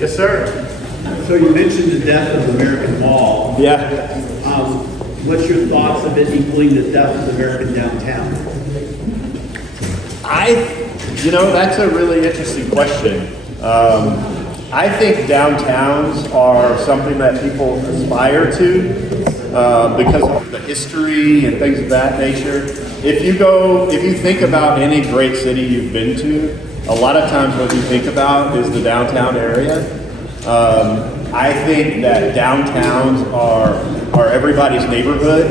Yes, sir. So you mentioned the death of the American Wall. Yeah. What's your thoughts of it equaling the death of the American downtown? That's a really interesting question. I think downtowns are something that people aspire to because of the history and things of that nature. If you think about any great city you've been to, a lot of times what you think about is the downtown area. I think that downtowns are everybody's neighborhood,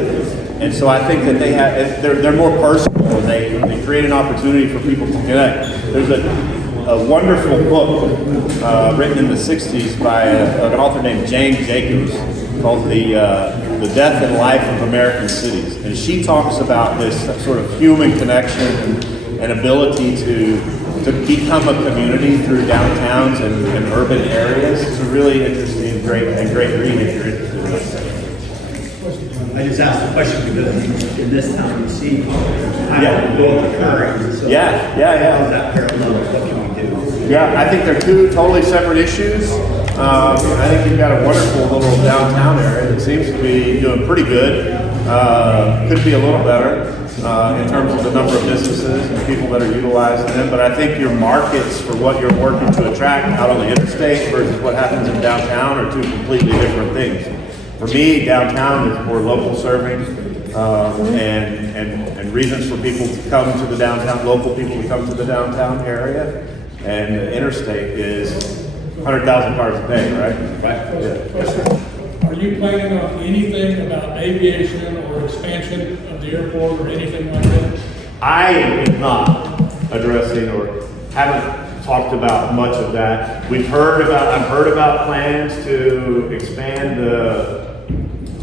and so I think that they're more personal. They create an opportunity for people to connect. There's a wonderful book written in the '60s by an author named Jane Jacobs called the Death and Life of American Cities, and she talks about this sort of human connection and ability to become a community through downtowns and urban areas. It's a really interesting, great read if you're interested in it. I just asked the question because in this town you see how both occurring. So Yeah. How is that parallel? What can we do? Yeah, I think they're two totally separate issues. I think you've got a wonderful little downtown area that seems to be doing pretty good. Could be a little better in terms of the number of businesses and people that are utilizing them. But I think your markets for what you're working to attract out on the interstate versus what happens in downtown are two completely different things. For me, downtown is more local serving and reasons for people to come to the downtown, local people to come to the downtown area. And the interstate is 100,000 cars a day, right? Right. Yeah. Are you planning on anything about aviation or expansion of the airport or anything like that? I am not addressing or haven't talked about much of that. I've heard about plans to expand the.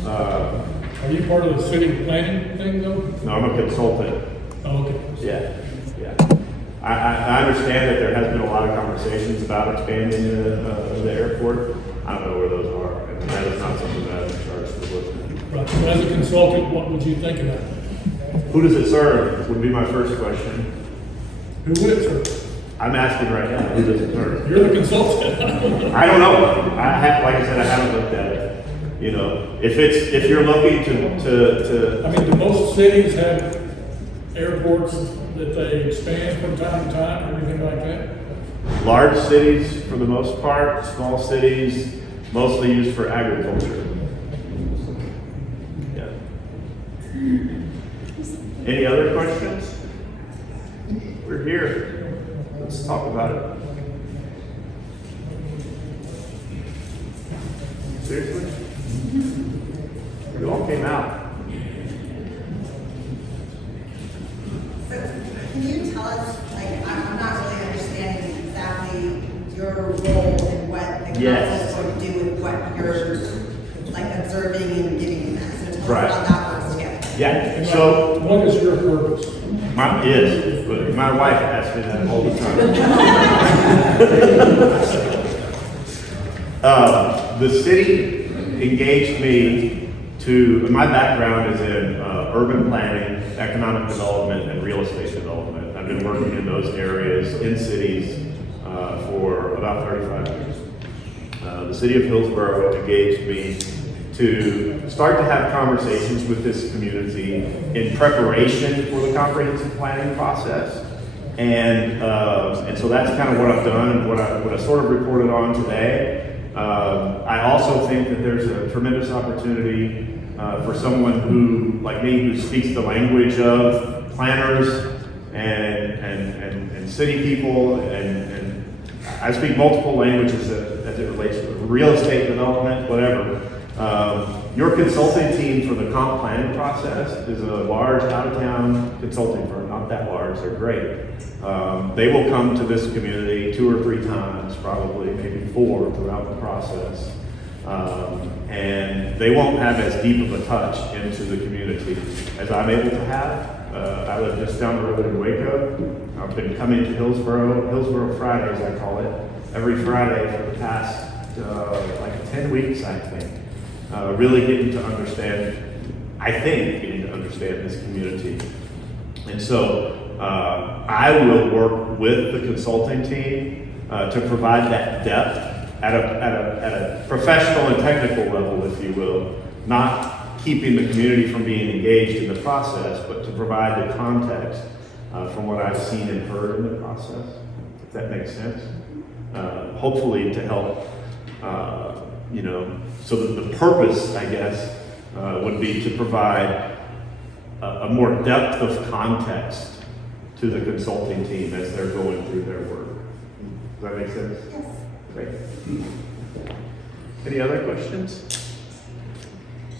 Are you part of the city planning thing though? No, I'm a consultant. Oh, okay. Yeah. I understand that there has been a lot of conversations about expanding the airport. I don't know where those are, and that is not something that I'm in charge of looking at. Right. So as a consultant, what would you think about it? Who does it serve? Would be my first question. Who would it serve? I'm asking right now. Who does it serve? You're the consultant. I don't know. Like I said, I haven't looked at it. You know, if you're looking to I mean, do most cities have airports that they expand from time to time, or anything like that? large cities for the most part, small cities mostly used for agriculture. Yeah. Any other questions? We're here. Let's talk about it. Seriously? You all came out. So can you tell us, like, I'm not really understanding exactly your role and what the Yes. council is going to do with what you're, like, observing and giving them. So tell Right. us how that works together. Yeah, so What is your purpose? but my wife asks me that all the time. The city engaged me my background is in urban planning, economic development, and real estate development. I've been working in those areas in cities for about 35 years. The city of Hillsboro engaged me to start to have conversations with this community in preparation for the comprehensive planning process. And so that's kind of what I've done and what I sort of reported on today. I also think that there's a tremendous opportunity for someone who, like me, who speaks the language of planners and city people, and I speak multiple languages as it relates to real estate development, whatever. Your consulting team for the comp planning process is a large out-of-town consulting firm, not that large, they're great. They will come to this community 2 or 3 times, probably, maybe 4 throughout the process. And they won't have as deep of a touch into the community as I'm able to have. I live just down the road in Waco. I've been coming to Hillsboro Fridays, I call it, every Friday for the past like 10 weeks, I think. Really getting to understand this community. And so I will work with the consulting team to provide that depth at a professional and technical level, if you will, not keeping the community from being engaged in the process, but to provide the context from what I've seen and heard in the process, if that makes sense. Hopefully to help, so that the purpose, I guess, would be to provide a more depth of context to the consulting team as they're going through their work. Does that make sense? Yes. Great. Any other questions?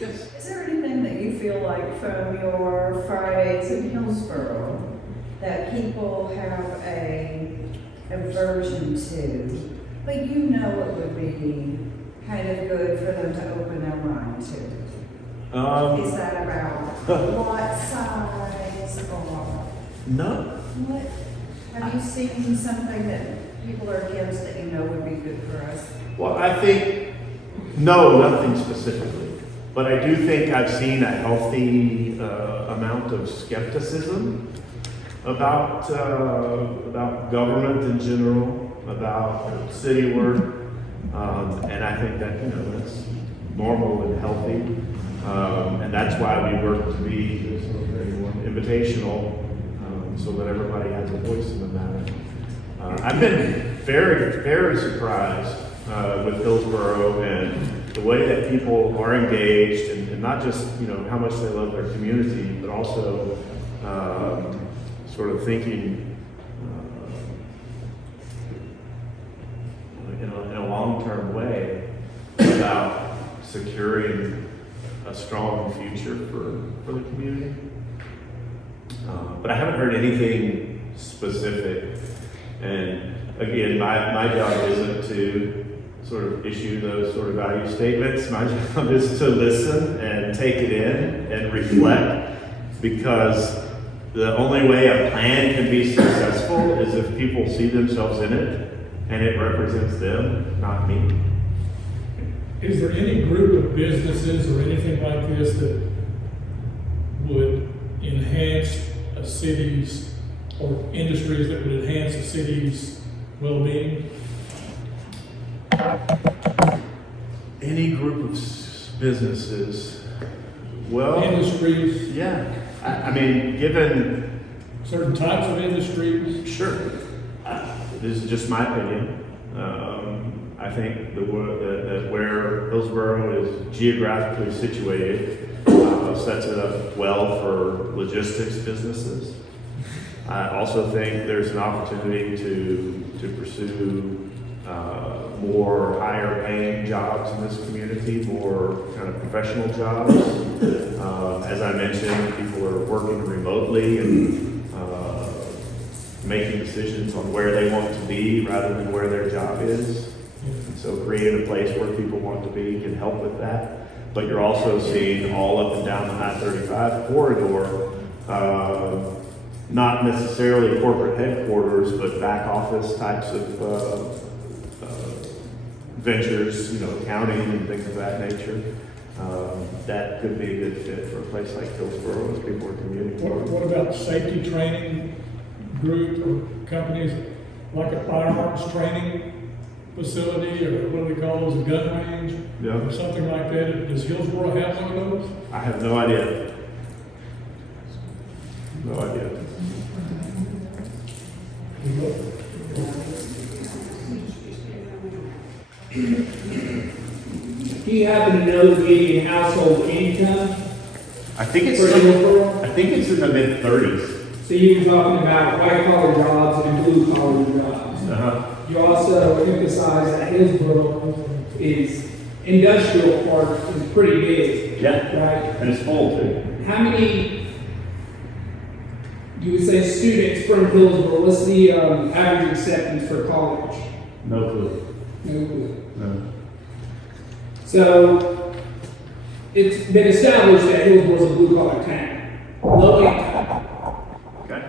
Yes. Is there anything that you feel like from your Fridays in Hillsboro that people have a aversion to, but you know it would be kind of good for them to open their mind to? Is that about lot size or No. what? Have you seen something that people are against that you know would be good for us? Well, I think, no, nothing specifically. But I do think I've seen a healthy amount of skepticism about government in general, about city work. And I think that, that's normal and healthy. And that's why we work to be invitational, so that everybody has a voice in the matter. I've been very, very surprised with Hillsboro and the way that people are engaged, and not just how much they love their community, but also sort of thinking in a long-term way about securing a strong future for the community. But I haven't heard anything specific. And again, my job isn't to sort of issue those sort of value statements. My job is to listen and take it in and reflect, because the only way a plan can be successful is if people see themselves in it and it represents them, not me. Is there any group of businesses or anything like this that would enhance a city's, or industries that would enhance a city's well-being? Any group of businesses, well, Industries, yeah. I mean, given, certain types of industries? sure, this is just my opinion. I think that where Hillsboro is geographically situated sets it up well for logistics businesses. I also think there's an opportunity to pursue more higher paying jobs in this community, more kind of professional jobs. As I mentioned, people are working remotely and making decisions on where they want to be rather than where their job is. And so creating a place where people want to be can help with that. But you're also seeing all up and down the I-35 corridor, not necessarily corporate headquarters, but back office types of ventures, accounting and things of that nature. That could be a good fit for a place like Hillsboro as people are commuting. What about safety training group or companies, like a firearms training facility, or what do we call those, a gun range? Yeah. Or something like that? Does Hillsboro have one of those? I have no idea. No idea. Do you happen to know the median household income I think for Hillsboro? it's in the mid-30s. So you were talking about white collar jobs and blue collar jobs. Uh-huh. You also emphasized that Hillsboro is industrial park is pretty big. Yeah. Right? And it's full too. How many you would say students from Hillsboro? What's the average acceptance for college? No clue. No clue. No. So it's been established that Hillsboro is a blue collar town, low income. Okay.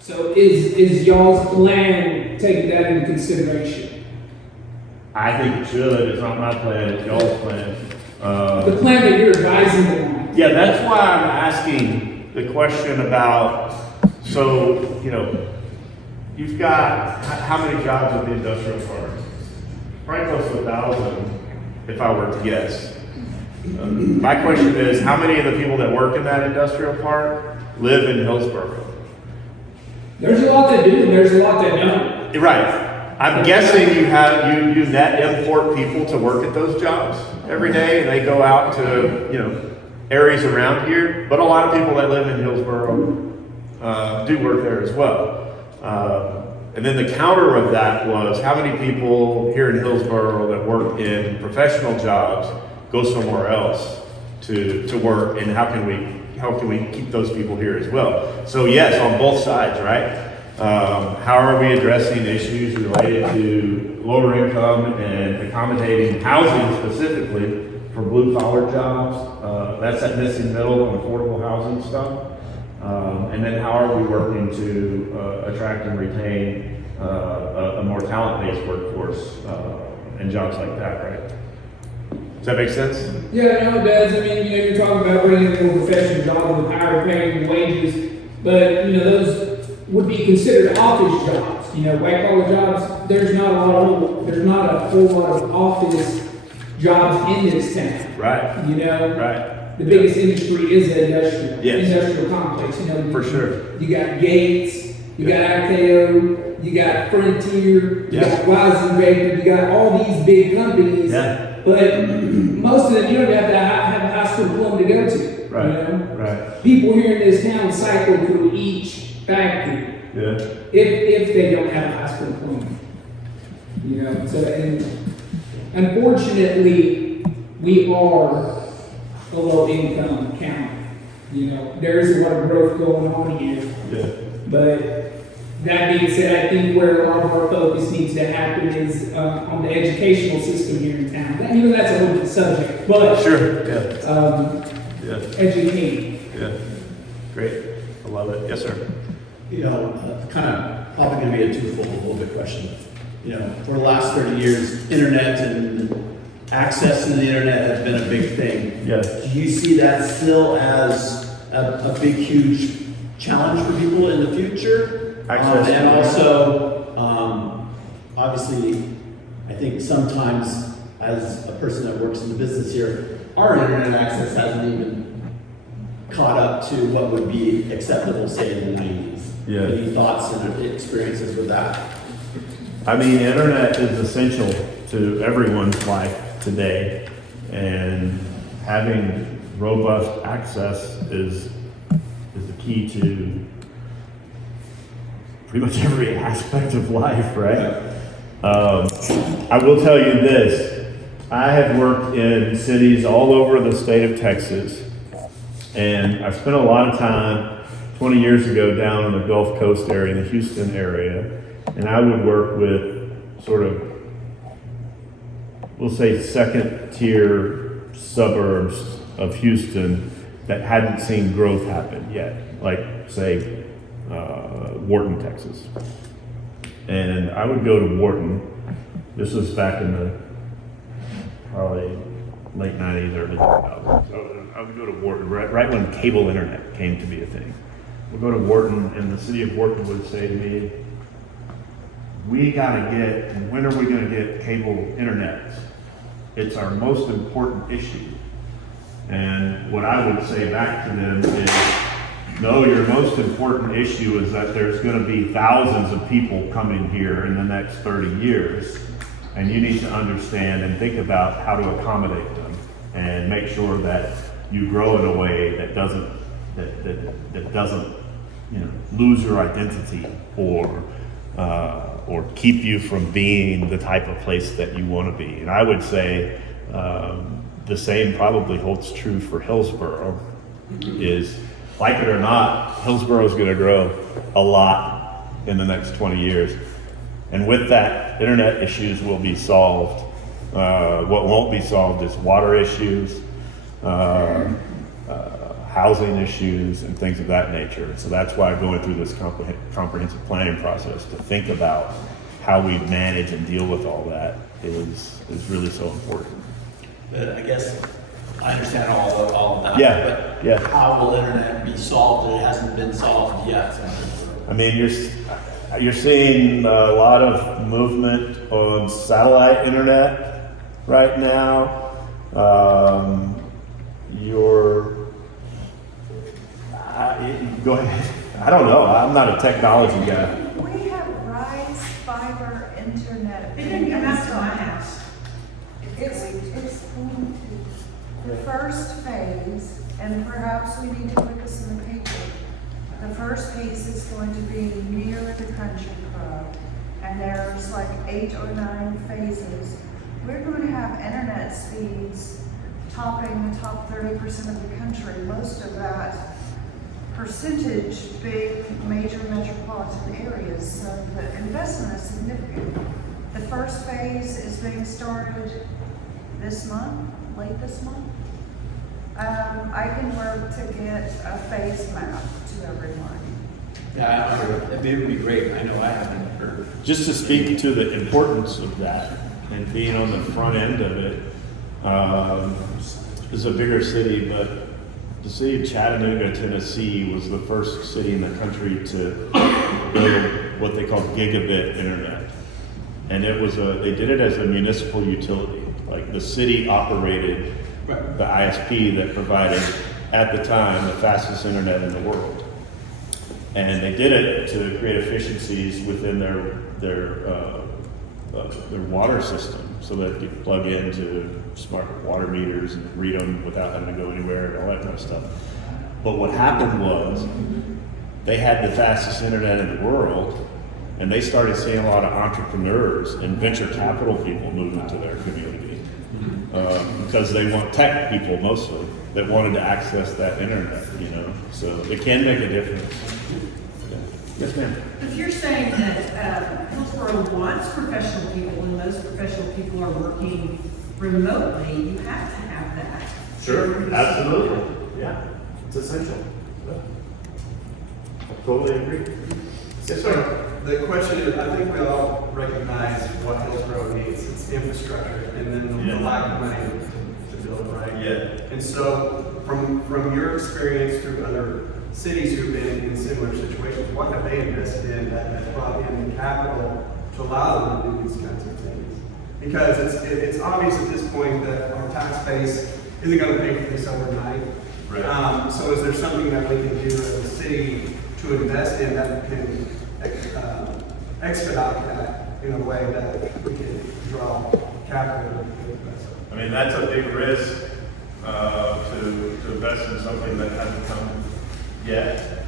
So is y'all's plan taking that into consideration? I think it should. It's not my plan. It's y'all's plan. The plan that you're advising them on. Yeah, that's why I'm asking the question about, so, you've got, how many jobs at the industrial park? Probably close to 1,000, if I were to guess. My question is, how many of the people that work in that industrial park live in Hillsboro? There's a lot that do, and there's a lot that don't. Right. I'm guessing you net import people to work at those jobs every day, and they go out to, areas around here. But a lot of people that live in Hillsboro do work there as well. And then the counter of that was, how many people here in Hillsboro that work in professional jobs go somewhere else to work, and how can we keep those people here as well? So yes, on both sides, right? How are we addressing issues related to lower income and accommodating housing specifically for blue collar jobs? That's that missing middle and affordable housing stuff. And then how are we working to attract and retain a more talent-based workforce and jobs like that, right? Does that make sense? Yeah, no, it does. I mean, you're talking about bringing in more professional jobs with higher paying wages, but, those would be considered office jobs. White collar jobs, there's not a whole lot of office jobs in this town. Right. Right. The biggest industry is the industrial complex. For sure. You got Gates, you got IKO, you got Frontier, you got Weisenbaker, you got all these big companies. Yeah. But most of them, you don't have to have a high school diploma to go to. Right. Right. People here in this town cycle through each factory. Yeah. If they don't have a high school diploma. So and unfortunately, we are a low income county. There's a lot of growth going on here. Yeah. But that being said, I think where a lot of our focus needs to happen is on the educational system here in town. That's a whole different subject, but Sure. Yeah. Educating. Yeah. Great. I love it. Yes, sir. Kind of probably going to be a twofold, a little bit question. For the last 30 years, internet and access to the internet has been a big thing. Yes. Do you see that still as a big, huge challenge for people in the future? Access to and the also, obviously, I think sometimes as a person that works in the business here, our internet access hasn't even caught up to what would be acceptable, say, in the 90s. Yeah. Any thoughts and experiences with that? I mean, internet is essential to everyone's life today, and having robust access is the key to pretty much every aspect of life, right? I will tell you this. I have worked in cities all over the state of Texas, and I spent a lot of time 20 years ago down in the Gulf Coast area, the Houston area, and I would work with sort of, we'll say, second tier suburbs of Houston that hadn't seen growth happen yet, like say Wharton, Texas. And I would go to Wharton. This was back in the probably late 90s, early 2000s. So I would go to Wharton right when cable internet came to be a thing. We'd go to Wharton, and the city of Wharton would say to me, we gotta get, and when are we gonna get cable internet? It's our most important issue. And what I would say back to them is, no, your most important issue is that there's gonna be thousands of people coming here in the next 30 years. And you need to understand and think about how to accommodate them and make sure that you grow in a way that doesn't lose your identity or keep you from being the type of place that you want to be. And I would say the same probably holds true for Hillsboro. Is, like it or not, Hillsboro is going to grow a lot in the next 20 years. And with that, internet issues will be solved. What won't be solved is water issues, housing issues, and things of that nature. So that's why going through this comprehensive planning process to think about how we manage and deal with all that is really so important. But I guess I understand all of that. Yeah, But yeah. how will internet be solved? It hasn't been solved yet. I mean, You're seeing a lot of movement on satellite internet right now. Go ahead. I don't know. I'm not a technology guy. We have Rise Fiber Internet. It didn't come out to my house. It's going to, the first phase, and perhaps we need to put this in the paper. The first phase is going to be near the country club, and there's like 8 or 9 phases. We're going to have internet speeds topping the top 30% of the country, most of that percentage being major metropolitan areas, so the investment is significant. The first phase is being started this month, late this month. I can work to get a phase map to everyone. Yeah, it would be great. I know I haven't heard. Just to speak to the importance of that and being on the front end of it, it's a bigger city, but the city of Chattanooga, Tennessee was the first city in the country to build what they call gigabit internet. And they did it as a municipal utility. Like the city operated the ISP that provided, at the time, the fastest internet in the world. And they did it to create efficiencies within their water system, so that you could plug into smart water meters and read them without having to go anywhere and all that kind of stuff. But what happened was they had the fastest internet in the world, and they started seeing a lot of entrepreneurs and venture capital people move into their community because they want tech people mostly that wanted to access that internet, you know. So it can make a difference. Yeah. Yes, ma'am. If you're saying that Hillsboro wants professional people and those professional people are working remotely, you have to have that. Sure, absolutely. Yeah, it's essential. Yeah. I totally agree. Yes, sir. The question is, I think we all recognize what Hillsboro needs. It's infrastructure and then the lack of money to build, right? Yeah. And so from your experience through other cities who've been in similar situations, what have they invested in that has brought in the capital to allow them to do these kinds of things? Because it's obvious at this point that our tax base isn't going to pay for this overnight. Right. So is there something that we can do as a city to invest in that can expedite that in a way that we can draw capital to invest? I mean, that's a big risk to invest in something that hasn't come yet.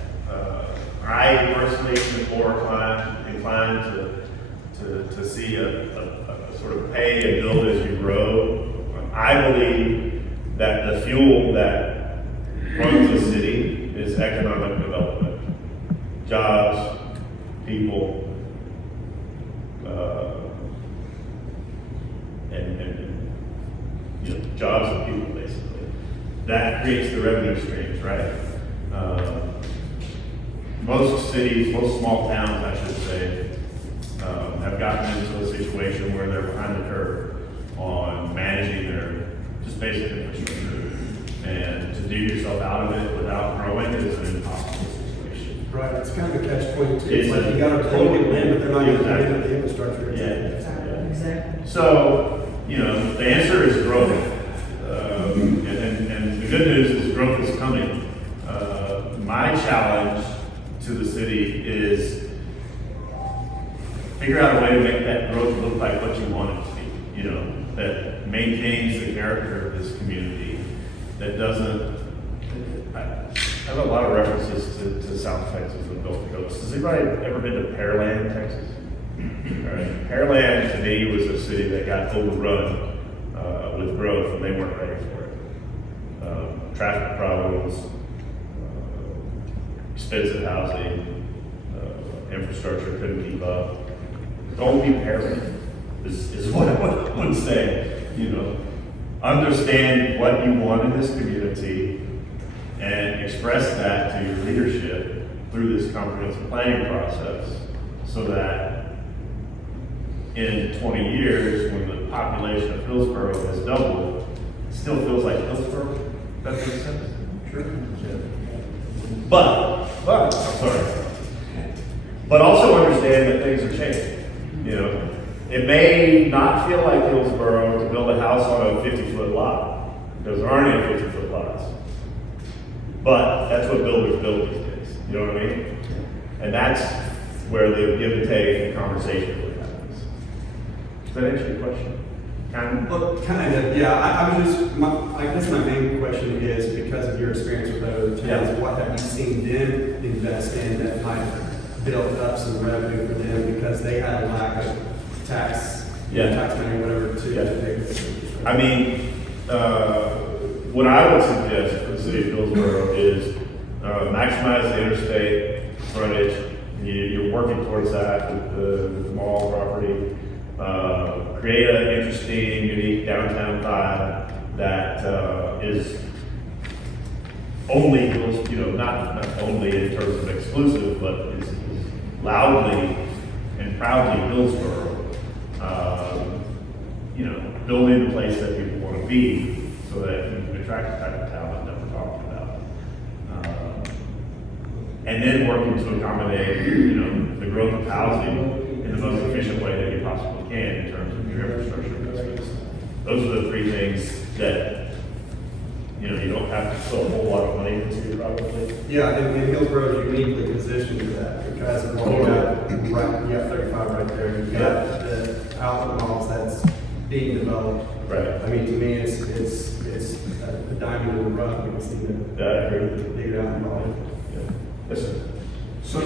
I personally am more inclined to see a sort of pay and build as you grow. I believe that the fuel that runs a city is economic development, jobs, people, and you know, jobs and people basically. That creates the revenue streams, right? Most cities, most small towns, I should say, have gotten into a situation where they're behind the curve on managing their just basic infrastructure. And to dig yourself out of it without growing is an impossible situation. Right, it's kind of a catch-22. It's like you got to totally win, but they're not going to get into the infrastructure. Yeah. Exactly. So, you know, the answer is growth. And the good news is growth is coming. My challenge to the city is figure out a way to make that growth look like what you want it to be, you know, that maintains the character of this community, that doesn't, I have a lot of references to South Texas and Gulf Coast. Has anybody ever been to Pearland, Texas? All right. Pearland to me was a city that got overrun with growth, and they weren't ready for it. Traffic problems, expensive housing, infrastructure couldn't keep up. Don't be Pearland is what I would say. You know, understand what you want in this community and express that to your leadership through this comprehensive planning process, so that in 20 years, when the population of Hillsboro has doubled, it still feels like Hillsboro. That makes sense? Sure. Yeah. But, I'm sorry. But also understand that things are changing, you know. It may not feel like Hillsboro to build a house on a 50-foot lot, because there aren't any 50-foot lots. But that's what builders build these days, you know what I mean? And that's where the give and take and conversation really happens. Does that answer your question? Kind of? Well, kind of, yeah. I was just, I guess my main question is, because of your experience with other towns, Yeah. what have you seen them invest in that might build up some revenue for them because they had a lack of tax money, whatever, to Yeah. pay for this? I mean, what I would suggest for the city of Hillsboro is maximize the interstate frontage. You're working towards that with the mall property. Create an interesting, unique downtown vibe that is only, you know, not only in terms of exclusive, but is loudly and proudly Hillsboro. You know, building a place that people want to be so that you can attract the type of talent that we're talking about. And then working to accommodate, you know, the growth of housing in the most efficient way that you possibly can in terms of your infrastructure investments. Those are the three things that, you know, you don't have to put a whole lot of money into probably. Yeah, and Hillsboro is uniquely positioned for that because of all that, right, you have 35 right there. You've got the outlet malls that's being developed. Right. I mean, to me, it's a diamond in the rough. We can see Yeah, I agree with the you. big outlet. Yeah. Listen. So,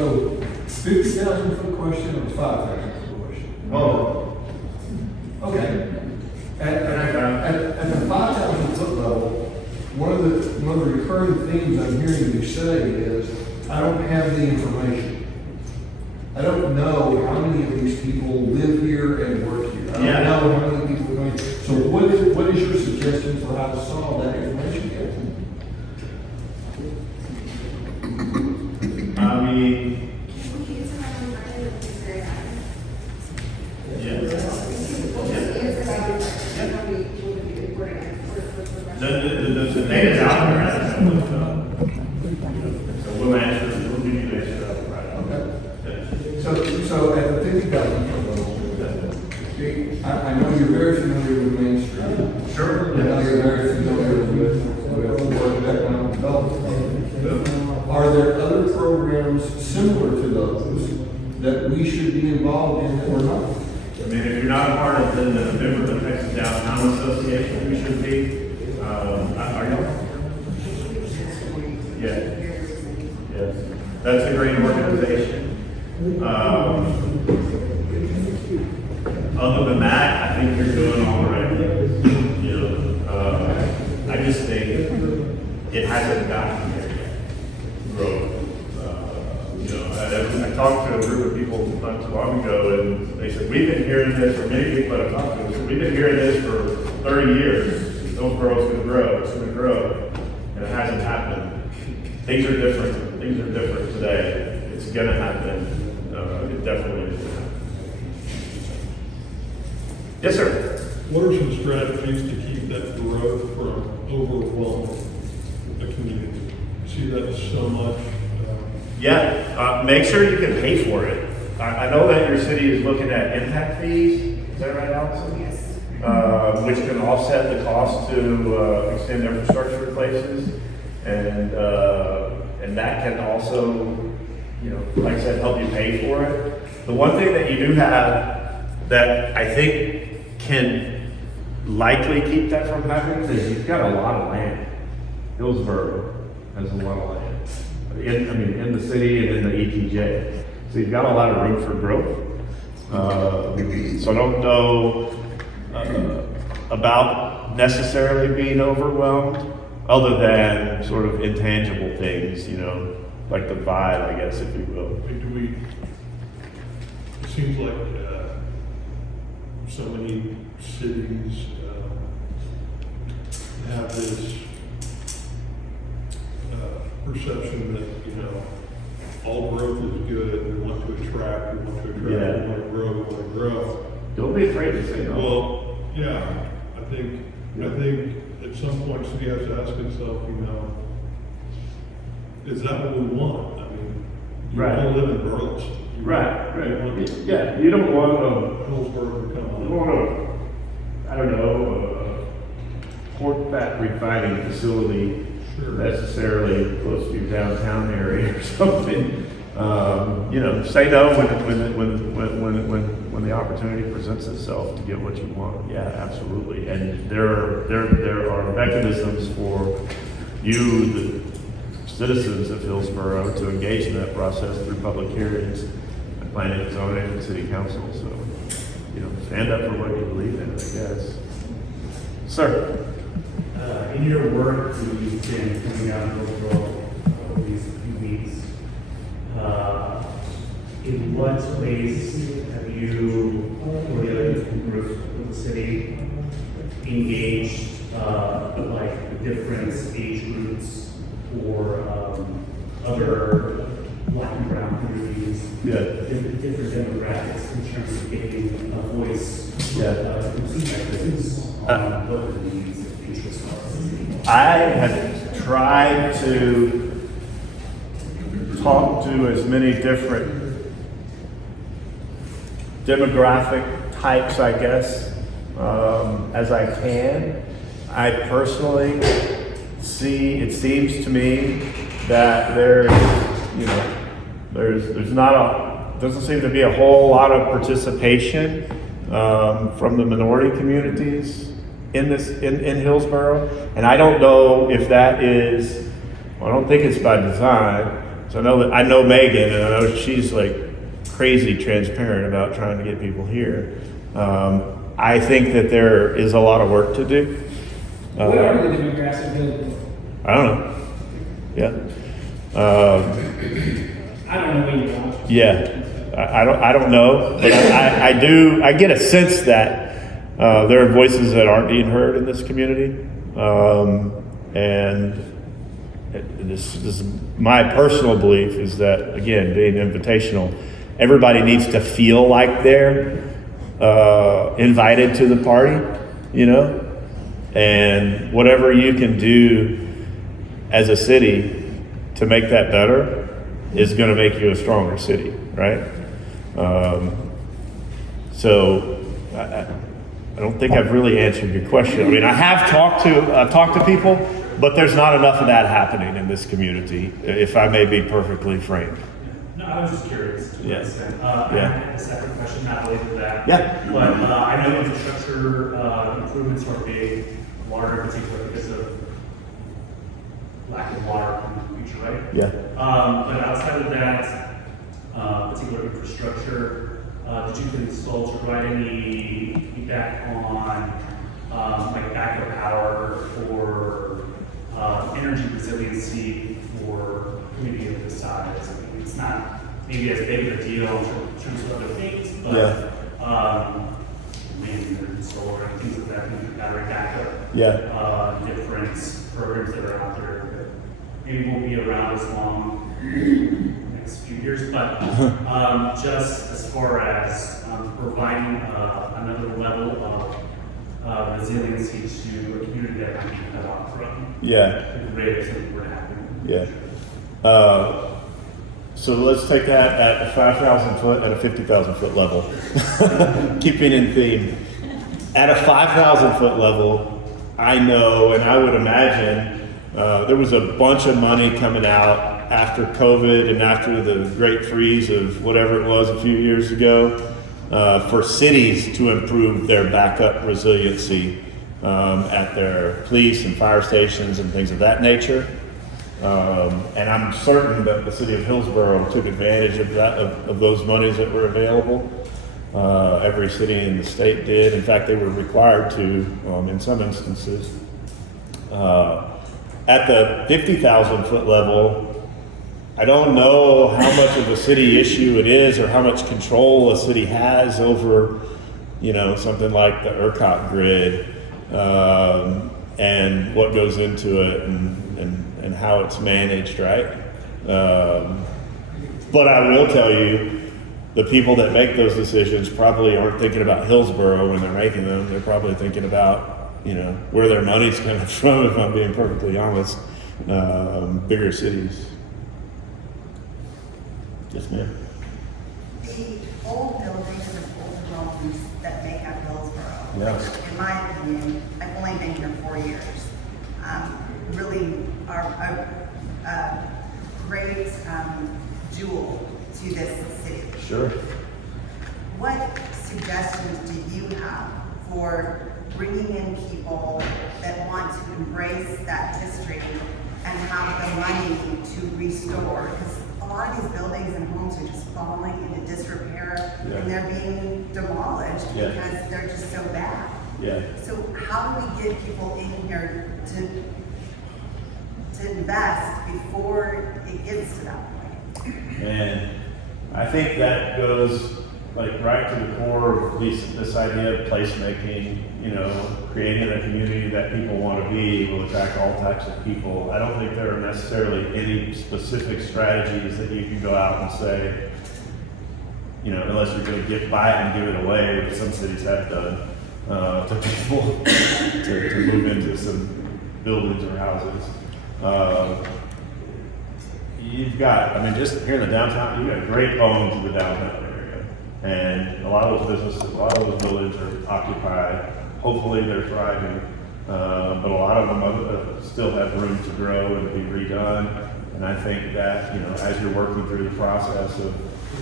50,000 foot question or 5,000 foot question? Well, Okay. At the 5,000 foot level, one of the recurring themes I'm hearing you say is, I don't have the information. I don't know how many of these people live here and work here. I Yeah. don't know how many people are going. So what is your suggestion for how to solve that information gap? I mean, the data's out there. So we'll answer, we'll give you the answer out right. So at the 50,000 foot level, I know you're very familiar with Main Street. Sure. I know you're very familiar with work economic development. Are there other programs similar to those that we should be involved in or not? I mean, if you're not a part of the member of the Texas Downtown Association, we should be. Are you? Yeah. Yes. That's a great organization. Other than that, I think you're doing all right. You know, I just think it hasn't gotten there yet. Growth. You know, I talked to a group of people not too long ago, and they said, we've been hearing this, or many people that I've talked to, said, we've been hearing this for 30 years. Hillsboro's going to grow, it's going to grow, and it hasn't happened. Things are different. Things are different today. It's going to happen. It definitely is going to happen. Yes, sir. What are some strategies to keep that growth from overwhelming the community? See that so much. Yeah, make sure you can pay for it. I know that your city is looking at impact fees. Is that right, Allison? Yes. Which can offset the cost to extend infrastructure places, and that can also, you know, like I said, help you pay for it. The one thing that you do have that I think can likely keep that from happening is you've got a lot of land. Hillsboro has a lot of land. In the city and in the ETJ. So you've got a lot of room for growth. So I don't know about necessarily being overwhelmed, other than sort of intangible things, you know, like the vibe, I guess, if you will. It seems like so many cities have this perception that, you know, all growth is good. We want to attract, we want to Yeah. grow, we want to grow. Don't be afraid to say no. Well, yeah, I think at some point, city has to ask itself, you know, is that what we want? I mean, You Right. want to live in Burles. You Right, want right. Yeah, you don't want to, Hillsboro to come you on. want to, I don't know, pork fat refining facility Sure. necessarily close to your downtown area or something. You know, say no when the opportunity presents itself to get what you want. Yeah, absolutely. And there are mechanisms for you, the citizens of Hillsboro, to engage in that process through public hearings and planning and zoning and city council. So, you know, stand up for what you believe in, I guess. Sir. In your work that you've been coming out of Hillsboro over these few weeks, in what ways have you or the other groups of the city engaged like the different age groups or other black and brown communities, different demographics in terms of getting a voice on what the needs and interests are? I have tried to talk to as many different demographic types, I guess, as I can. I personally see, it seems to me that there's doesn't seem to be a whole lot of participation from the minority communities in Hillsboro, and I don't know if that is. Well, I don't think it's by design. So I know Megan, and I know she's like crazy transparent about trying to get people here. I think that there is a lot of work to do. What are the demographics of Hillsboro? I don't know. Yeah. I don't know what you're on. Yeah. I don't know, but I do. I get a sense that there are voices that aren't being heard in this community, and this is my personal belief is that, again, being invitational, everybody needs to feel like they're invited to the party, you know, and whatever you can do as a city to make that better is going to make you a stronger city, right? So I don't think I've really answered your question. I mean, I've talked to people, but there's not enough of that happening in this community, if I may be perfectly frank. No, I was just curious to Yeah. understand. Yeah. I had a separate question, not related to that. Yeah. But I know infrastructure improvements are big, water in particular because of lack of water in the future, right? Yeah. But outside of that particular infrastructure, did you consult or provide any feedback on like backup power or energy resiliency for a community of this size? I mean, it's not maybe as big of a deal in terms of other things, but wind and solar and things of that, battery backup, different programs that are out there that maybe won't be around as long in the next few years, but just as far as providing another level of resiliency to a community that might be cut off from the rate of something were to happen. So let's take that at a 5,000 foot and a 50,000 foot level. Keeping in theme. At a 5,000 foot level, I know, and I would imagine, there was a bunch of money coming out after COVID and after the great freeze of whatever it was a few years ago, for cities to improve their backup resiliency at their police and fire stations and things of that nature. And I'm certain that the city of Hillsboro took advantage of that, of those monies that were available. Every city in the state did. In fact, they were required to in some instances. At the 50,000 foot level, I don't know how much of a city issue it is or how much control a city has over, something like the ERCOT grid, and what goes into it and how it's managed, right? But I will tell you, the people that make those decisions probably aren't thinking about Hillsboro when they're making them. They're probably thinking about, where their money's coming from, if I'm being perfectly honest, bigger cities. Yes, ma'am. The old buildings and old homes that make up Hillsboro. Yes. In my opinion, I've only been here 4 years, really are a great jewel to this city. Sure. What suggestions do you have for bringing in people that want to embrace that history and have the money to restore? Because a lot of these buildings and homes are just falling into disrepair and they're being demolished because they're just so bad. Yeah. So how do we get people in here to invest before it gets to that point? And I think that goes like right to the core of this idea of placemaking, you know, creating a community that people want to be will attract all types of people. I don't think there are necessarily any specific strategies that you can go out and say, you know, unless you're going to get by it and give it away, which some cities have done, to people to move into some buildings or houses. You've got, I mean, just here in the downtown, you've got great bones in the downtown area. And a lot of those businesses, a lot of those buildings are occupied. Hopefully they're thriving. But a lot of them still have room to grow and be redone. And I think that, you know, as you're working through the process of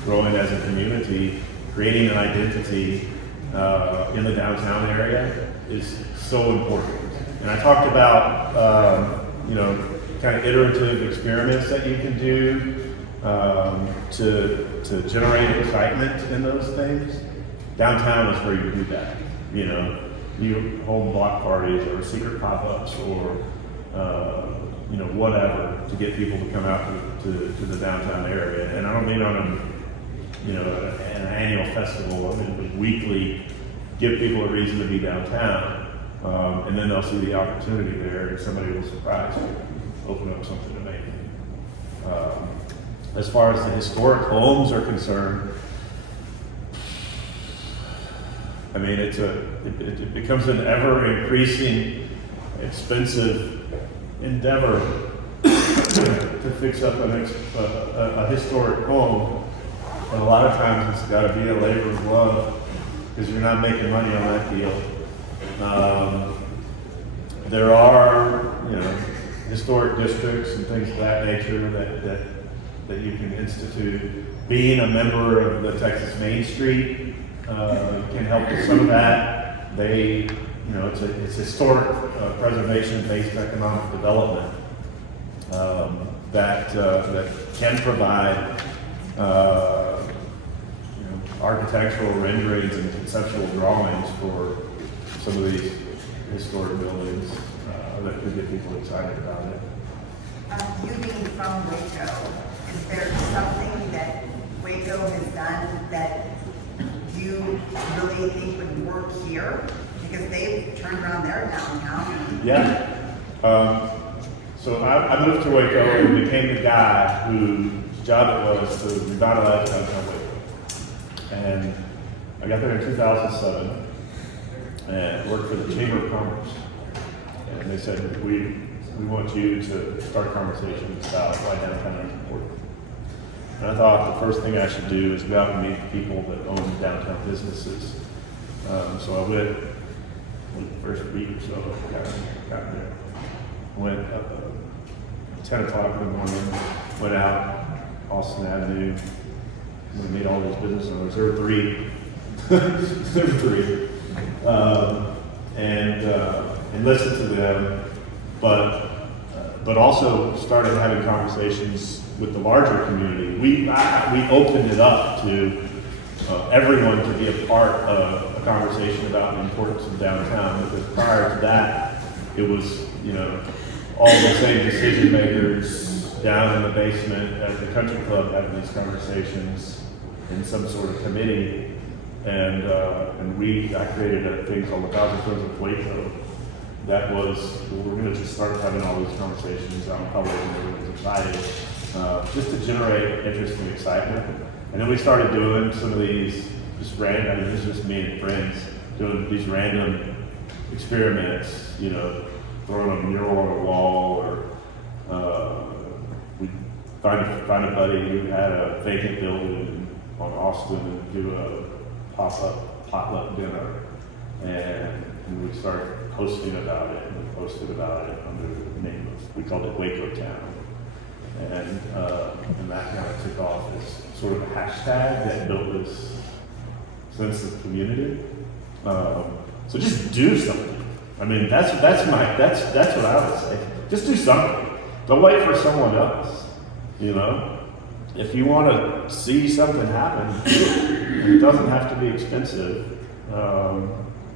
growing as a community, creating an identity in the downtown area is so important. And I talked about, you know, kind of iterative experiments that you can do to generate excitement in those things. Downtown is where you do that. You know, you hold block parties or secret pop-ups or you know, whatever to get people to come out to the downtown area. And I don't mean on a, you know, an annual festival. I mean weekly, give people a reason to be downtown, and then they'll see the opportunity there, and somebody will surprise you. Open up something amazing. As far as the historic homes are concerned, I mean, it becomes an ever increasing expensive endeavor to fix up a historic home, and a lot of times it's got to be a labor of love because you're not making money on that deal. There are, you know, historic districts and things of that nature that you can institute. Being a member of the Texas Main Street can help with some of that. You know, it's historic preservation-based economic development that can provide you know, architectural renderings and conceptual drawings for some of these historic buildings that could get people excited about it. You being from Waco, is there something that Waco has done that you really think would work here? Because they've turned around their downtown. Yeah. So I moved to Waco and became the guy whose job it was to revitalize downtown Waco. And I got there in 2007 and worked for the Chamber of Commerce. And they said, we want you to start conversations about why downtown is important. And I thought the first thing I should do is go out and meet people that own downtown businesses. So I went the first week or so, got there. Went up 10 o'clock in the morning, went out Austin Avenue, we made all these business owners. There were three. There were three. And listened to them, but also started having conversations with the larger community. We opened it up to everyone to be a part of a conversation about the importance of downtown, because prior to that, it was, you know, all the same decision makers down in the basement at the country club having these conversations in some sort of committee. And I created a thing called the Thousand Friends of Waco. That was, we're going to just start having all these conversations out in public, and everyone's excited, just to generate interest and excitement. And then we started doing some of these just random, I mean, this is just me and friends, doing these random experiments, you know, throwing a mural on a wall, or we find a buddy who had a vacant building on Austin and do a potluck dinner, and we started posting about it, and we posted about it under the name of, we called it Waco Town, and that kind of took off as sort of a hashtag that built this sense of community. So just do something. I mean, that's what I would say. Just do something. Don't wait for someone else. You know, if you want to see something happen, do it. And it doesn't have to be expensive.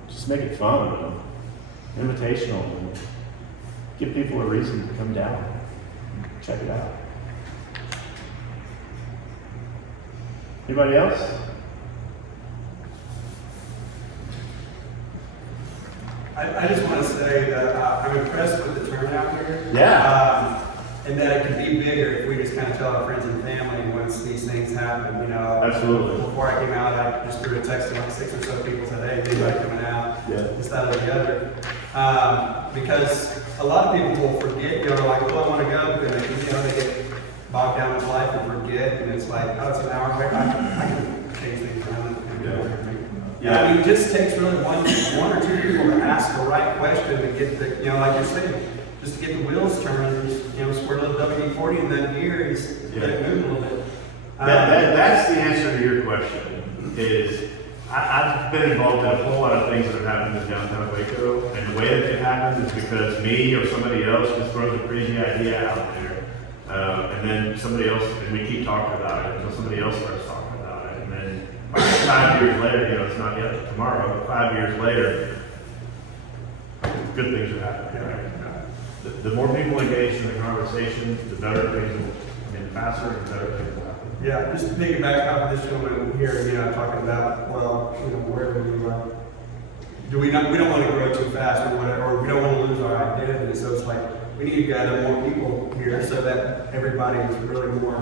Just make it fun, and invitational, and give people a reason to come down, check it out. Anybody else? I just want to say that I'm impressed with the turnout here. Yeah. And that it could be bigger if we just kind of tell our friends and family once these things happen, you know. Absolutely. Before I came out, I just threw a text to like 6 or so people, said, hey, anybody coming out? Yeah. This, that, or the other. Because a lot of people will forget, you know, like, well, I want to go, but then they, you know, they get bogged down in life and forget, and it's like, oh, it's an hour away. I can change things around and do everything. Yeah, I mean, it just takes really one or two people to ask the right question to get the, you know, like you're saying, just to get the wheels turning, just, you know, squirt a little WD-40 in that gear and just get it moving a little bit. That's the answer to your question. Is I've been involved in a whole lot of things that have happened in downtown Waco, and the way that it happens is because me or somebody else just throws a crazy idea out there, and then somebody else, and we keep talking about it until somebody else starts talking about it, and then 5 years later, you know, it's not yet tomorrow, but 5 years later, good things are happening. Right? The more people engage in the conversation, the better things will, I mean, faster and better things will happen. Yeah, just to piggyback off of this gentleman here, you know, talking about, well, you know, where do we don't want to grow too fast or whatever, or we don't want to lose our identity. So it's like, we need to gather more people here so that everybody is really more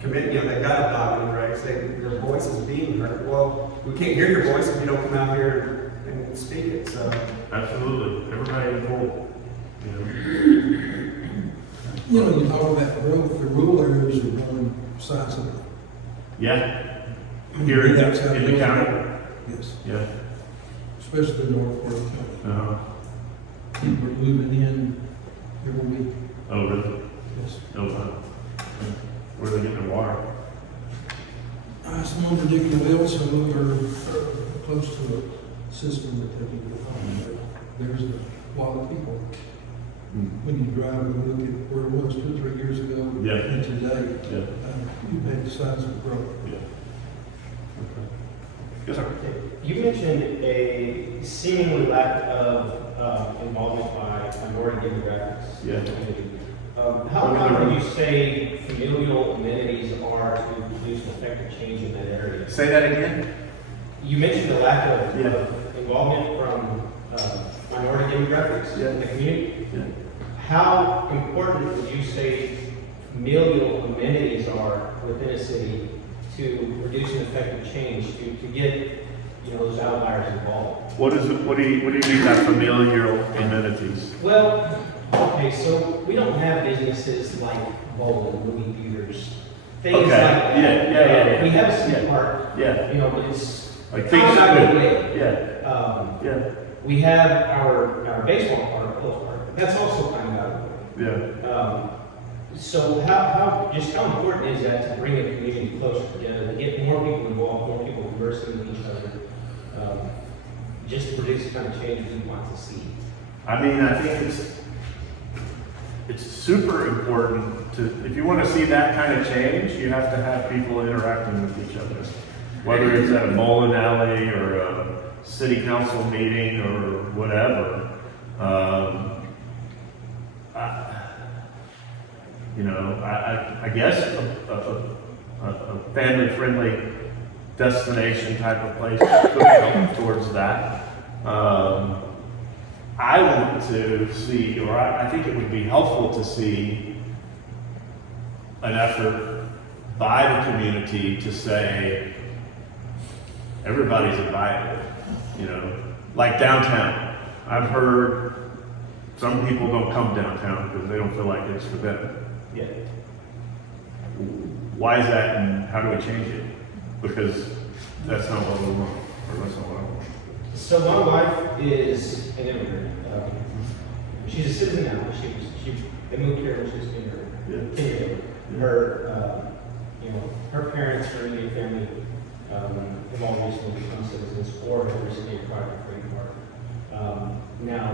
committed, you know, they got a dog in the race, their voice is being heard. Well, we can't hear your voice if you don't come out here and speak it, so. Absolutely, everybody involved. You know, you talk about growth, the rural areas are growing sizably. Yeah. Here in the county? Yes, Yeah. especially the north part of the county. Uh-huh. People are moving in every week. Oh, really? Yes. Oh, wow. Where are they getting their water? Some of them are digging a well, some of them are close to a system that they can get home. There's a lot of people. When you drive and look at where it was 2 or 3 years ago Yeah. and today, Yeah. you've had sizable growth. Yeah. Okay. Yes, sir. You mentioned a seemingly lack of involvement by minority demographics Yeah. in the community. How common would you say familial amenities are to produce an effective change in that area? Say that again? You mentioned a lack of Yeah. involvement from minority demographics Yeah. in the community. Yeah. How important would you say familial amenities are within a city to produce an effective change, to get, you know, those outliers involved? What is it? What do you mean by familial amenities? Well, okay, so we don't have businesses like bowling, movie theaters, things Okay, like that. yeah. We have a city Yeah. park, Yeah. you know, but it's Like things not that related. Yeah. Yeah. We have our baseball park, close park, that's also kind of out of the way. Yeah. So how important is that to bring a community closer together, to get more people involved, more people conversing with each other, just to produce the kind of change we want to see? I mean, I think it's super important to, if you want to see that kind of change, you have to have people interacting with each other. Whether it's at a bowling alley or a city council meeting or whatever. I guess a family-friendly destination type of place could help towards that. I want to see, or I think it would be helpful to see an effort by the community to say, everybody's invited, you know, like downtown. I've heard some people don't come downtown because they don't feel like it's for them. Yeah. why is that, and how do we change it? Because that's not what we want, or that's not what I want. So my wife is an immigrant. She's a citizen now. They moved here when she was in her, her parents, her immediate family, have all recently become citizens or have recently acquired a green card. Now,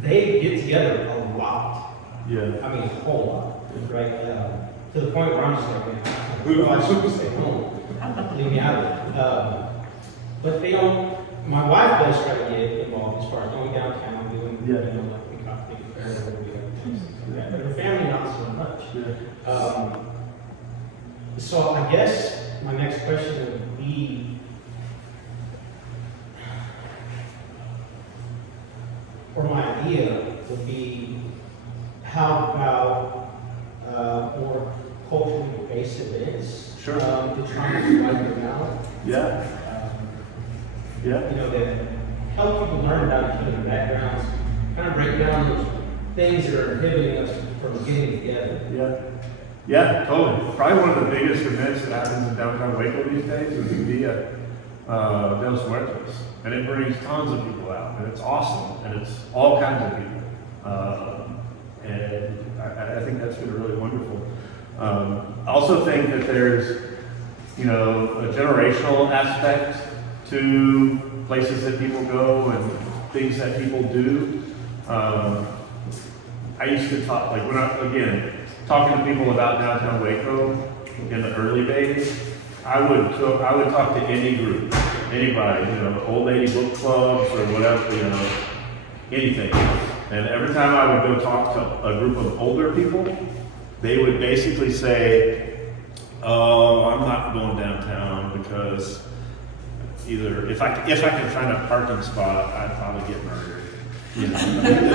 they get together a lot. Yeah. I mean, a whole lot, right? To the point where I'm just like, man, I should stay home. Leave me out of it. But they don't. My wife does try to get involved as far as going downtown, doing, like the coffee fair, whatever we have. But her family, not so much. So I guess my next question would be, or my idea would be, how about more culturally based events? Sure. To try and widen them out. Yeah. That help people learn about each other's backgrounds, kind of break down those things that are inhibiting us from getting together. Yeah, totally. Probably one of the biggest events that happens in downtown Waco these days is the Dia de los Muertos. And it brings tons of people out, and it's awesome, and it's all kinds of people. And I think that's been really wonderful. I also think that there's, a generational aspect to places that people go and things that people do. I used to talk, talking to people about downtown Waco in the early days, I would talk to any group, anybody, old lady book clubs or whatever, anything. And every time I would go talk to a group of older people, they would basically say, "Oh, I'm not going downtown because either if I can find a parking spot, I'd probably get murdered."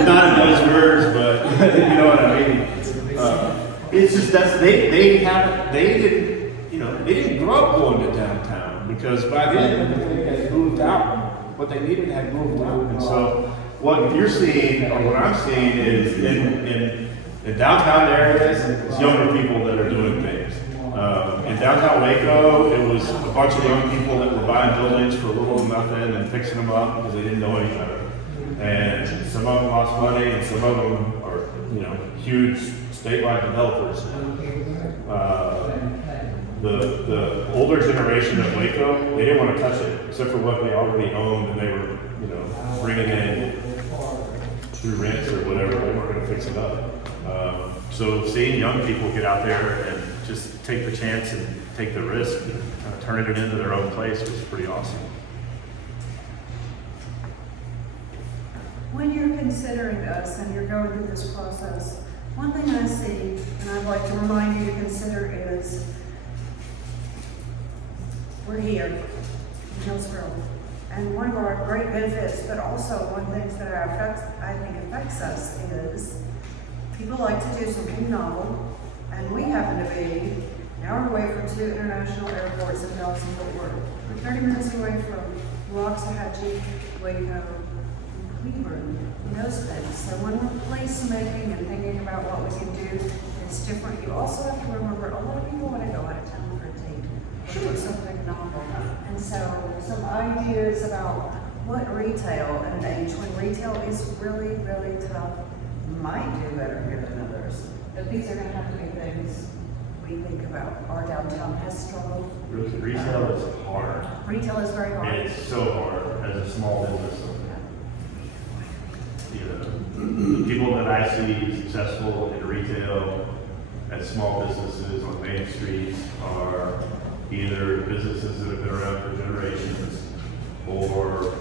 Not in those words, but you know what I mean. It's just they didn't grow up going to downtown because by then everything had moved out. What they needed had moved out, and so what you're seeing or what I'm seeing is in downtown areas, it's younger people that are doing things. In downtown Waco, it was a bunch of young people that were buying buildings for little or nothing and fixing them up because they didn't know any better. And some of them lost money, and some of them are, huge statewide developers. The older generation of Waco, they didn't want to touch it except for what they already owned, and they were, bringing in through rents or whatever. They weren't going to fix it up. So seeing young people get out there and just take the chance and take the risk and kind of turn it into their own place was pretty awesome. When you're considering us and you're going through this process, one thing I see, and I'd like to remind you to consider is, we're here in Hillsboro. And one of our great benefits, but also one of the things that I think affects us is people like to do something novel, and we happen to be an hour away from 2 international airports in Dallas and Fort Worth. We're 30 minutes away from Waxahachie, Waco, Cleveland, those things. So when we're placemaking and thinking about what we can do, it's different. You also have to remember, a lot of people want to go out of town for a date, or do something novel. And so some ideas about what retail and age, when retail is really, really tough, might do better here than others. But these are going to have to be things we think about. Our downtown has struggled. Retail is hard. Retail is very hard. And it's so hard as a small business owner. The people that I see successful in retail as small businesses on Main Street are either businesses that have been around for generations or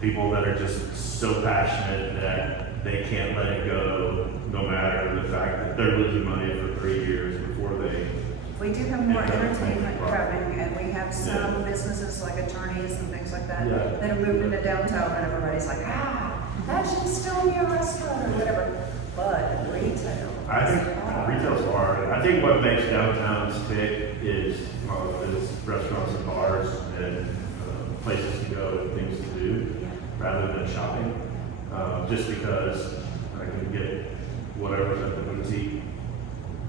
people that are just so passionate that they can't let it go no matter the fact that they're losing money for 3 years before they... We do have more entertainment coming, and we have some businesses like attorneys and things like that that have moved into downtown, and everybody's like, that should still be a restaurant or whatever. But retail. I think retail's hard. I think what makes downtowns tick is restaurants and bars and places to go and things to do rather than shopping. Just because I can get whatever's at the boutique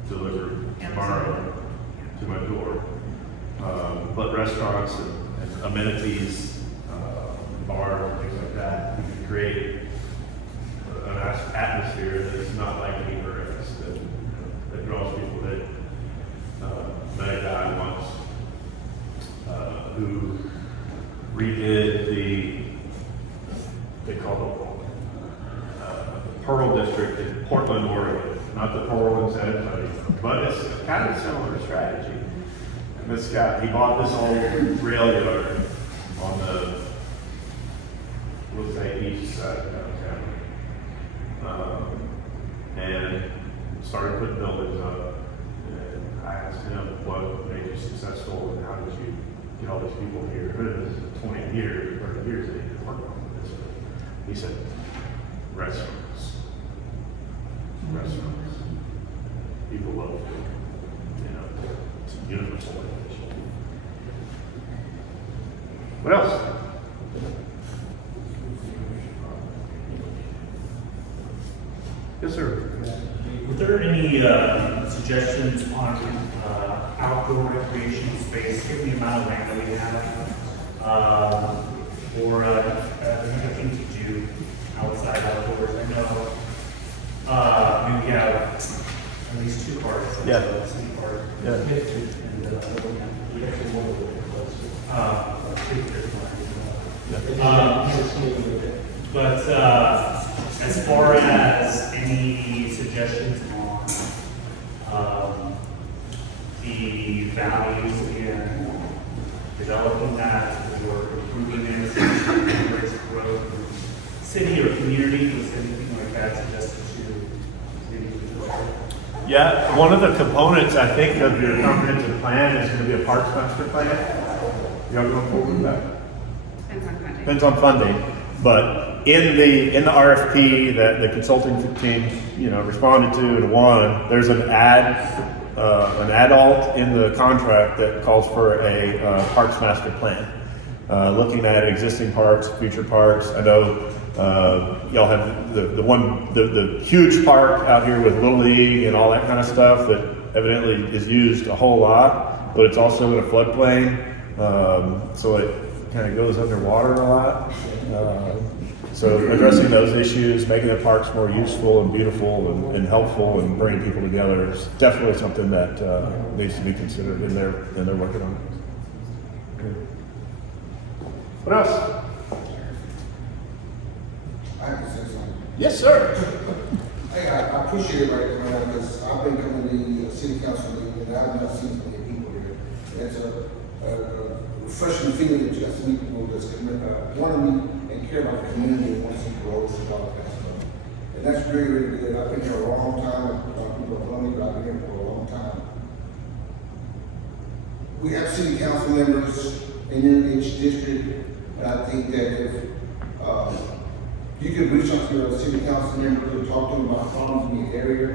delivered tomorrow to my door. But restaurants and amenities, bar, things like that, we can create an atmosphere that's not like anywhere else, that draws people that met a guy once who redid they call it Pearl District in Portland, Oregon, not the Pearl in San Antonio, but it's kind of a similar strategy. And this guy, he bought this old rail yard on the, we'll say, east side of downtown, and started putting buildings up. And I asked him what made you successful and how did you get all these people here? It was 20 years, 30 years that he been working on this. He said, restaurants. Restaurants. People love food. You know, it's a universal language. What else? Yes, sir. Were there any suggestions on outdoor recreation space, given the amount of land that we have, or anything to do outside outdoors? I know we have at least two parks. Yeah. City park. Yeah. But as far as any suggestions on the values in developing that or improving it, rates of growth, in city or community, was anything like that suggested to the Yeah, one of the components, I think, of your comprehensive plan is going to be a parks master plan. Y'all going forward with that? Depends on funding. Depends on funding, but in the RFP that the consulting team, responded to and won, there's an adult in the contract that calls for a parks master plan, looking at existing parks, future parks. I know y'all have the huge park out here with Little League and all that kind of stuff that evidently is used a whole lot, but it's also in a floodplain, so it kind of goes underwater a lot. So addressing those issues, making the parks more useful and beautiful and helpful and bringing people together is definitely something that needs to be considered, and they're working on it. What else? I have to say something. Yes, sir. Hey, I appreciate it right now because I've been coming to the city council meeting and I've not seen so many people here. It's a refreshing feeling that you got so many people that's want to meet and care about the community and want to see growth and all that stuff. And that's really, really good. I've been here a long time. People have known me, but I've been here for a long time. We have city council members in each district, and I think that if you can reach out to your city council member to talk to them about problems in the area,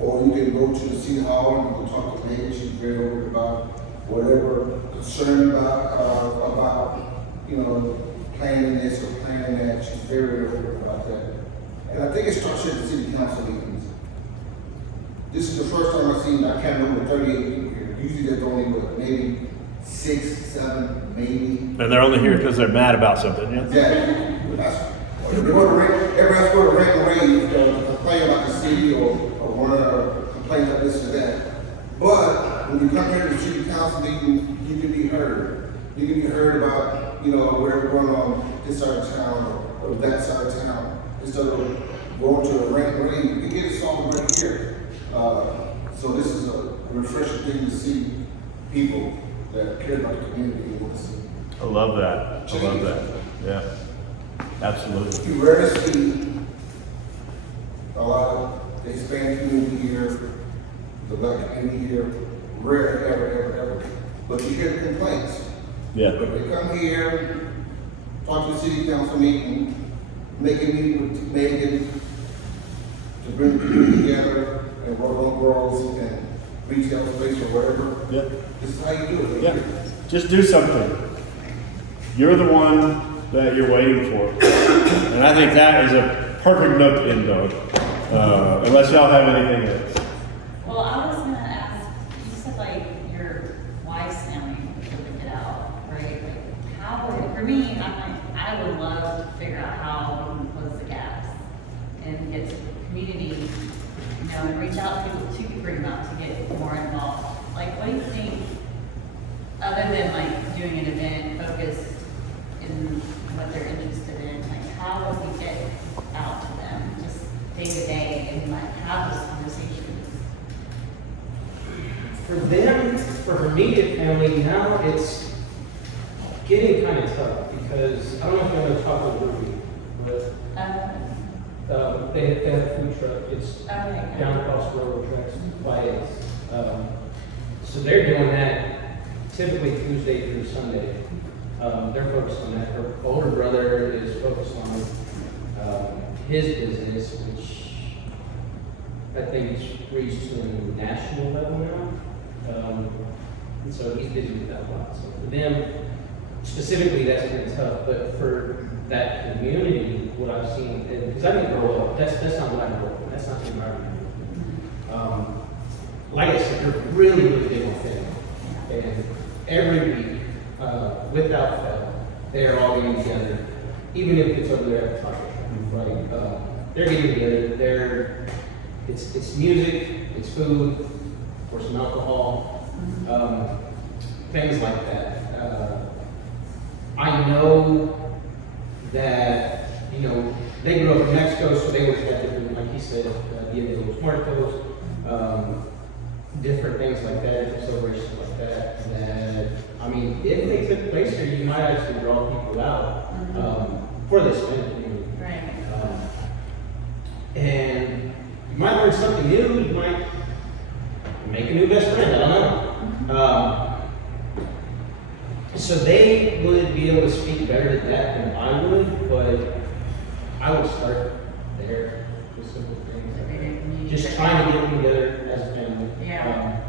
or you can go to the city hall and you can talk to Megan. She's very open about whatever concern about planning this or planning that. She's very open about that. And I think it starts at the city council meetings. This is the first time I've seen, I can't remember 38 people here. Usually there's only maybe 6, 7, maybe. And they're only here because they're mad about something, yeah? Exactly. Everybody's going to rant and rave, complain about the city or want to complain about this or that. But when you come here to the city council meeting, you can be heard. You can be heard about, whatever going on this side of town or that side of town. Instead of going to a rant and rave, you can get it solved right here. So this is a refreshing thing to see people that care about the community and want to see. I love that. I love that. Yeah. Absolutely. You rarely see a lot of the Hispanic community here, the Black community here, rare, ever. But you hear the complaints. Yeah. But they come here, talk to the city council meeting, make a meeting with Megan to bring the community together and work on growth and retail space or whatever. Yeah. This is how you do it. Yeah. Just do something. You're the one that you're waiting for. And I think that is a perfect note to end on. Unless y'all have anything else. Well, I was and reach out to people to bring them out to get more involved. Like, what do you think, other than like doing an event focused in what they're interested in, like how would we get out to them, just day to day, and like have those conversations? For them, for her immediate family, now it's getting kind of tough because I don't know if you know Chocolate Ruby, but they have a food truck. It's down across the railroad tracks by it. So they're doing that typically Tuesday through Sunday. They're focused on that. Her older brother is focused on his business, which I think it's reached to a national level now. And so he's busy with that a lot. So for them, specifically, that's been tough. But for that community, what I've seen, because I didn't grow up, that's not what I grew up in. That's not the environment. Like I said, they're really, really big on family. And every week, without fail, they're all getting together, even if it's over there at the taco shop, right? They're getting together. It's music, it's food, or some alcohol, things like that. I know that, they grew up in Mexico, so they would have different, like he said, Dia de los Muertos, different things like that, different celebrations like that. If they took place here, you might actually draw people out for this event. Right. And you might learn something new, you might make a new best friend, I don't know. So they would be able to speak better to that than I would, but I would start there with simple things. Just trying to get them together as a family. Yeah.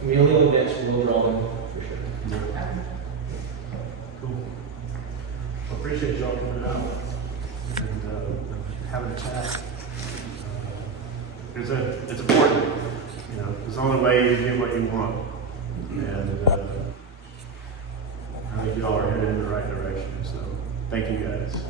Familial events will draw them for sure. Cool. Well, appreciate y'all coming out and having a chat. It's important, it's the only way you get what you want. And I think y'all are headed in the right direction, so thank you guys.